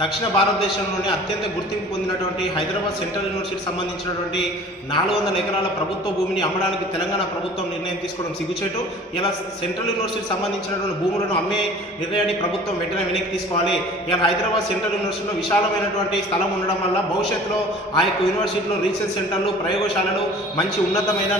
దక్షిణ భారతదేశంలోనే అత్యంత గుర్తింపు పొందినటువంటి హైదరాబాద్ సెంట్రల్ యూనివర్సిటీకి సంబంధించినటువంటి 400 ఎకరాల ప్రభుత్వ భూమిని అమ్మడానికి తెలంగాణ ప్రభుత్వం నిర్ణయం తీసుకోవడం సిగ్గుచేటు. ఇలా సెంట్రల్ యూనివర్సిటీకి సంబంధించినటువంటి భూములను అమ్మే నిర్ణయాన్ని ప్రభుత్వం వెంటనే వెనక్కి తీసుకోవాలి. ఇలా హైదరాబాద్ సెంట్రల్ యూనివర్సిటీలో విశాలమైనటువంటి స్థలం ఉండడం వల్ల భవిష్యత్తులో ఆ యొక్క యూనివర్సిటీలో రీసెర్చ్ సెంటర్లు, ప్రయోగశాలలు, మంచి ఉన్నతమైన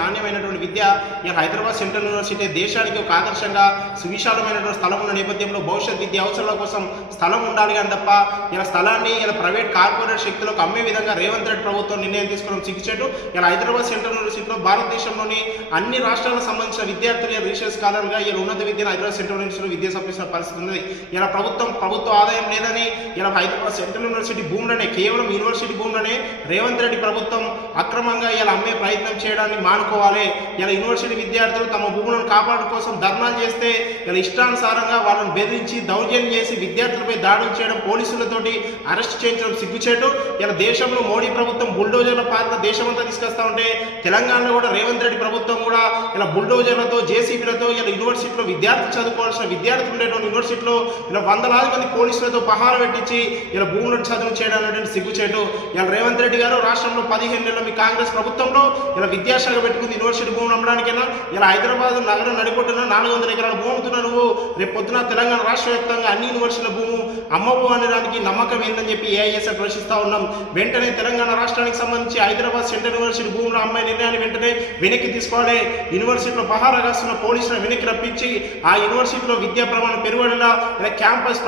నాణ్యమైనటువంటి విద్య ఇలా హైదరాబాద్ సెంట్రల్ యూనివర్సిటీ దేశానికి ఒక ఆదర్శంగా సువిశాలమైనటువంటి స్థలం ఉన్న నేపథ్యంలో భవిష్యత్ విద్య అవసరాల కోసం స్థలం ఉండాలి కానీ తప్ప ఇలా స్థలాన్ని ఇలా ప్రైవేట్ కార్పొరేట్ శక్తులకు అమ్మే విధంగా రేవంత్ రెడ్డి ప్రభుత్వం నిర్ణయం తీసుకోవడం సిగ్గుచేటు. ఇలా హైదరాబాద్ సెంట్రల్ యూనివర్సిటీలో భారతదేశంలోని అన్ని రాష్ట్రాలకు సంబంధించిన విద్యార్థులు రీసెర్చ్ స్కాలర్గా ఇలా ఉన్నత విద్యను హైదరాబాద్ సెంట్రల్ యూనివర్సిటీలో విద్య సంపాదించిన పరిస్థితి ఉంది. ఇలా ప్రభుత్వ ఆదాయం లేదని ఇలా హైదరాబాద్ సెంట్రల్ యూనివర్సిటీ భూములనే కేవలం యూనివర్సిటీ భూములనే రేవంత్ రెడ్డి ప్రభుత్వం అక్రమంగా ఇలా అమ్మే ప్రయత్నం చేయడాన్ని మానుకోవాలి. ఇలా యూనివర్సిటీ విద్యార్థులు తమ భూములను కాపాడు కోసం ధర్నాలు చేస్తే ఇలా ఇష్టానుసారంగా వాళ్ళని బెదిరించి దౌర్జన్యం చేసి విద్యార్థులపై దాడులు చేయడం, పోలీసులతోటి అరెస్ట్ చేయించడం సిగ్గుచేటు. ఇలా దేశంలో మోడీ ప్రభుత్వం బుల్డోజర్ల పాలన దేశమంతా తీసుకొస్తా ఉంటే తెలంగాణలో కూడా రేవంత్ రెడ్డి ప్రభుత్వం కూడా ఇలా బుల్డోజర్లతో, జేసీబీలతో ఇలా యూనివర్సిటీలో విద్యార్థులు చదువుకోవాల్సిన విద్యార్థులు ఉండేటువంటి యూనివర్సిటీలో ఇలా వందలాది మంది పోలీసులతో పహార పెట్టించి ఇలా భూములను చదువు చేయడం అనేది సిగ్గుచేటు. ఇలా రేవంత్ రెడ్డి గారు రాష్ట్రంలో 15 నెలలు మీ కాంగ్రెస్ ప్రభుత్వంలో ఇలా విద్యాశాఖ పెట్టుకుంది యూనివర్సిటీ భూములు అమ్మడానికైనా. ఇలా హైదరాబాద్ నగరం నడిపొట్టున 400 ఎకరాల భూమి అమ్ముతున్నా నువ్వు. రేపు పొద్దున తెలంగాణ రాష్ట్ర వ్యాప్తంగా అన్ని యూనివర్సిటీల భూము అమ్మవు అనడానికి నమ్మకం ఏందని చెప్పి ఏఐఎస్ఎఫ్ ప్రశ్నిస్తూ ఉన్నాం. వెంటనే తెలంగాణ రాష్ట్రానికి సంబంధించి హైదరాబాద్ సెంట్రల్ యూనివర్సిటీ భూముల అమ్మాయి నిర్ణయాన్ని వెంటనే వెనక్కి తీసుకోవాలి. యూనివర్సిటీలో పహారా కాస్తున్న పోలీసులను వెనక్కి రప్పించి ఆ యూనివర్సిటీలో విద్యా ప్రమాణం పెరుగుదల ఇలా క్యాంపస్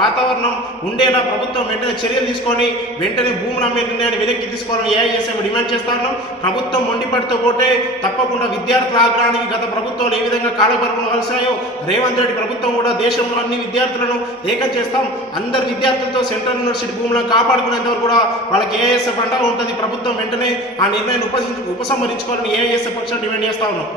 వాతావరణం ఉండేలా ప్రభుత్వం వెంటనే చర్యలు తీసుకొని వెంటనే భూములు అమ్మే నిర్ణయాన్ని వెనక్కి తీసుకోవాలని ఏఐఎస్ఎఫ్ డిమాండ్ చేస్తా ఉన్నాం. ప్రభుత్వం మొండిపడితో పోతే తప్పకుండా విద్యార్థుల ఆగ్రహానికి గత ప్రభుత్వాలు ఏ విధంగా కాలపరుపులు కలిసాయో రేవంత్ రెడ్డి ప్రభుత్వం కూడా దేశంలో అన్ని విద్యార్థులను ఏకం చేస్తాం. అందరు విద్యార్థులతో సెంట్రల్ యూనివర్సిటీ భూములను కాపాడుకునేంత వరకు కూడా వాళ్ళకి ఏఐఎస్ఎఫ్ అంటా ఉంటుంది. ప్రభుత్వం వెంటనే ఆ నిర్ణయాన్ని ఉపసంహరించుకోవాలని ఏఐఎస్ఎఫ్ పక్షాన్ని డిమాండ్ చేస్తా ఉన్నాం.